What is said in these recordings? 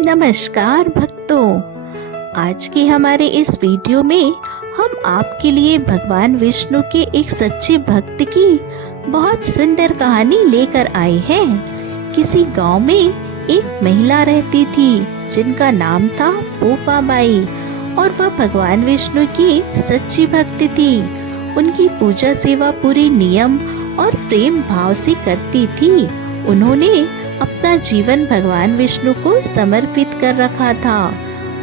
नमस्कार भक्तों, आज के हमारे इस वीडियो में हम आपके लिए भगवान विष्णु के एक सच्चे भक्त की बहुत सुंदर कहानी लेकर आए हैं। किसी गांव में एक महिला रहती थी जिनका नाम था पोपाबाई और वह भगवान विष्णु की सच्ची भक्त थी। उनकी पूजा सेवा पूरी नियम और प्रेम भाव से करती थी। उन्होंने अपना जीवन भगवान विष्णु को समर्पित कर रखा था।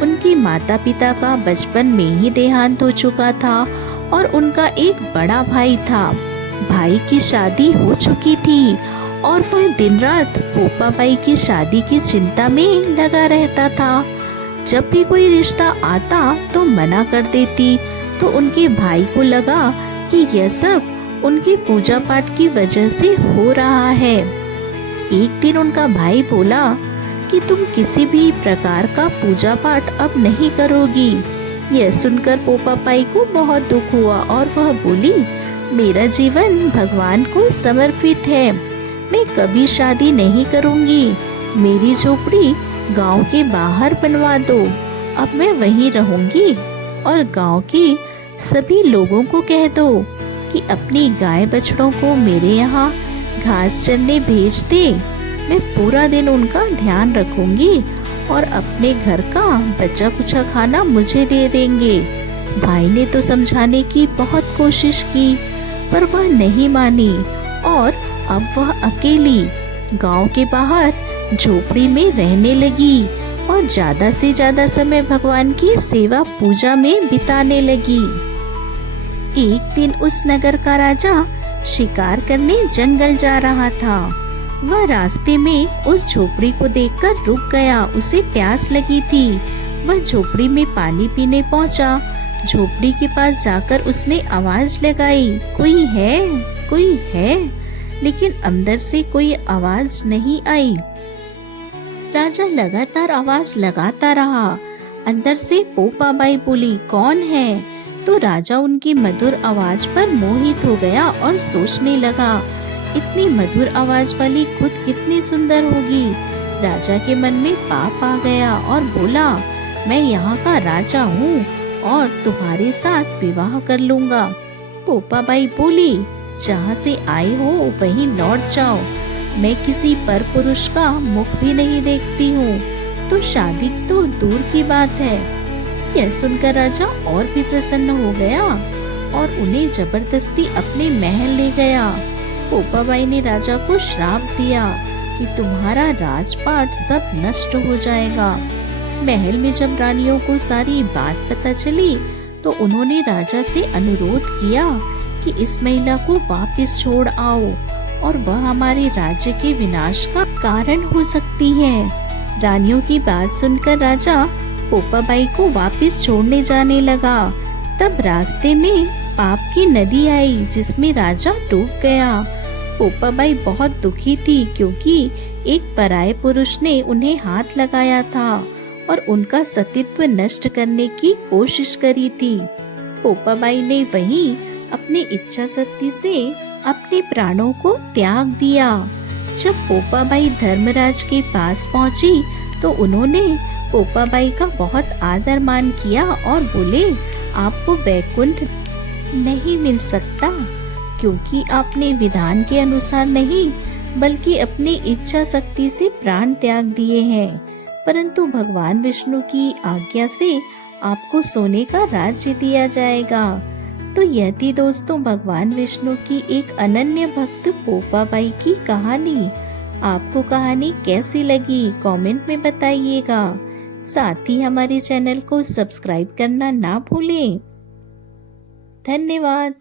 उनके माता पिता का बचपन में ही देहांत हो चुका था और उनका एक बड़ा भाई था। भाई की शादी हो चुकी थी और वह दिन रात पोपाबाई की शादी की चिंता में लगा रहता था। जब भी कोई रिश्ता आता तो मना कर देती, तो उनके भाई को लगा कि यह सब उनकी पूजा पाठ की वजह से हो रहा है। एक दिन उनका भाई बोला कि तुम किसी भी प्रकार का पूजा पाठ अब नहीं करोगी। यह सुनकर पोपाबाई को बहुत दुख हुआ और वह बोली, मेरा जीवन भगवान को समर्पित है, मैं कभी शादी नहीं करूंगी। मेरी झोपड़ी गांव के बाहर बनवा दो, अब मैं वहीं रहूंगी। और गांव के सभी लोगों को कह दो कि अपनी गाय बछड़ों को मेरे यहाँ घास चरने भेज दे। मैं पूरा दिन उनका ध्यान रखूंगी और अपने घर का बचा कुचा खाना मुझे दे देंगे। भाई ने तो समझाने की बहुत कोशिश की पर वह नहीं मानी और अब वह अकेली गांव के बाहर झोपड़ी में रहने लगी और ज्यादा से ज्यादा समय भगवान की सेवा पूजा में बिताने लगी। एक दिन उस नगर का राजा शिकार करने जंगल जा रहा था। वह रास्ते में उस झोपड़ी को देखकर रुक गया। उसे प्यास लगी थी। वह झोपड़ी में पानी पीने पहुंचा। झोपड़ी के पास जाकर उसने आवाज लगाई, कोई है, कोई है, लेकिन अंदर से कोई आवाज नहीं आई। राजा लगातार आवाज लगाता रहा। अंदर से पोपाबाई बोली, कौन है? तो राजा उनकी मधुर आवाज पर मोहित हो गया और सोचने लगा, इतनी मधुर आवाज वाली खुद कितनी सुंदर होगी। राजा के मन में पाप आ गया और बोला, मैं यहाँ का राजा हूँ और तुम्हारे साथ विवाह कर लूँगा। पोपाबाई बोली, जहाँ से आए हो वहीं लौट जाओ, मैं किसी पर पुरुष का मुख भी नहीं देखती हूँ, तो शादी तो दूर की बात है। यह सुनकर राजा और भी प्रसन्न हो गया और उन्हें जबरदस्ती अपने महल ले गया। पोपाबाई ने राजा को श्राप दिया कि तुम्हारा राजपाट सब नष्ट हो जाएगा। महल में जब रानियों को सारी बात पता चली तो उन्होंने राजा से अनुरोध किया कि इस महिला को वापस छोड़ आओ और वह हमारे राज्य के विनाश का कारण हो सकती है। रानियों की बात सुनकर राजा पोपाबाई को वापस छोड़ने जाने लगा। तब रास्ते में पाप की नदी आई जिसमें राजा डूब गया। पोपाबाई बहुत दुखी थी क्योंकि एक पराये पुरुष ने उन्हें हाथ लगाया था और उनका सतीत्व नष्ट करने की कोशिश करी थी। पोपाबाई ने वहीं अपनी इच्छा शक्ति से अपने प्राणों को त्याग दिया। जब पोपाबाई धर्मराज के पास पहुंची तो उन्होंने पोपाबाई का बहुत आदर मान किया और बोले, आपको वैकुंठ नहीं मिल सकता क्योंकि आपने विधान के अनुसार नहीं बल्कि अपनी इच्छा शक्ति से प्राण त्याग दिए हैं, परंतु भगवान विष्णु की आज्ञा से आपको सोने का राज्य दिया जाएगा। तो यह थी दोस्तों भगवान विष्णु की एक अनन्य भक्त पोपाबाई की कहानी। आपको कहानी कैसी लगी कमेंट में बताइएगा। साथ ही हमारे चैनल को सब्सक्राइब करना ना भूलें। धन्यवाद।